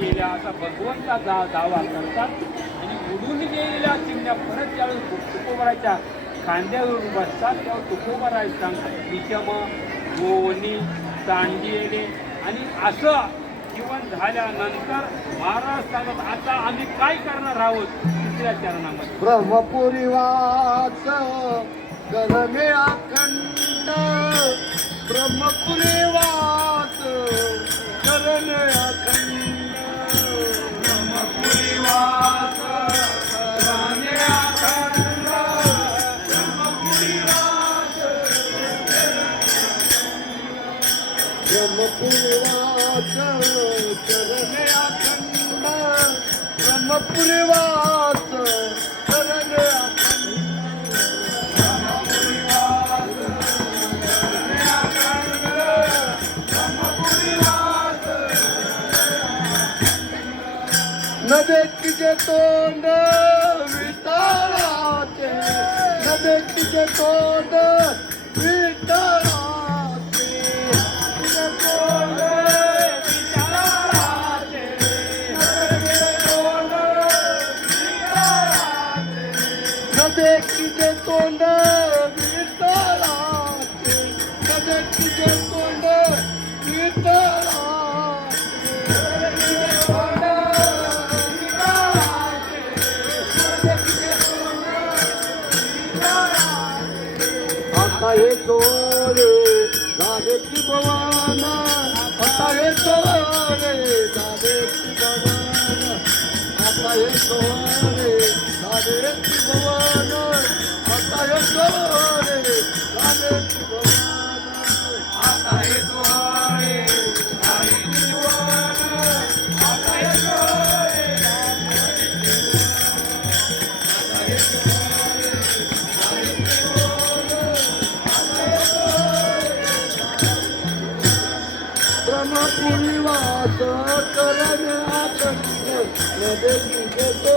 गेल्या असा भगवंताचा दावा करतात आणि उडून गेलेल्या चिमण्या परत ज्यावेळेस तुकोबराच्या खांद्यावर बसतात तेव्हा तुकोबराय सांगतात विषम गोवणी सांडलेले आणि असं जीवन झाल्यानंतर महाराज सांगत आता आम्ही काय करणार आहोत तिसऱ्या चरणामध्ये ब्रह्मपुरी वाच गरमे अखंड ब्रह्मपुरी वाच गरमे अखंड ब्रह्मपुरी वास गरमे अखंड ब्रह्मपुरी वास ब्रह्मपुरी वाच गरमे अखंड ब्रह्मपुरी वाच गरमे न देखीचे तोंड विटाळाचे न देखीचे तोंड विटाळाचे तुझे तोंड न देखीचे तोंड विटाळाचे न देखीचे तोंड विटाळाचे आता हे सोरे राधेची भवान आता हे सोरे राधेची भवान आता हे सोरे राधेची भवान आता हे सोरे राधेची भवान आता हे सोहळे राधेची भवान आता हे सोहळे ब्रह्मपुरी वास करणे आकंठ न देखील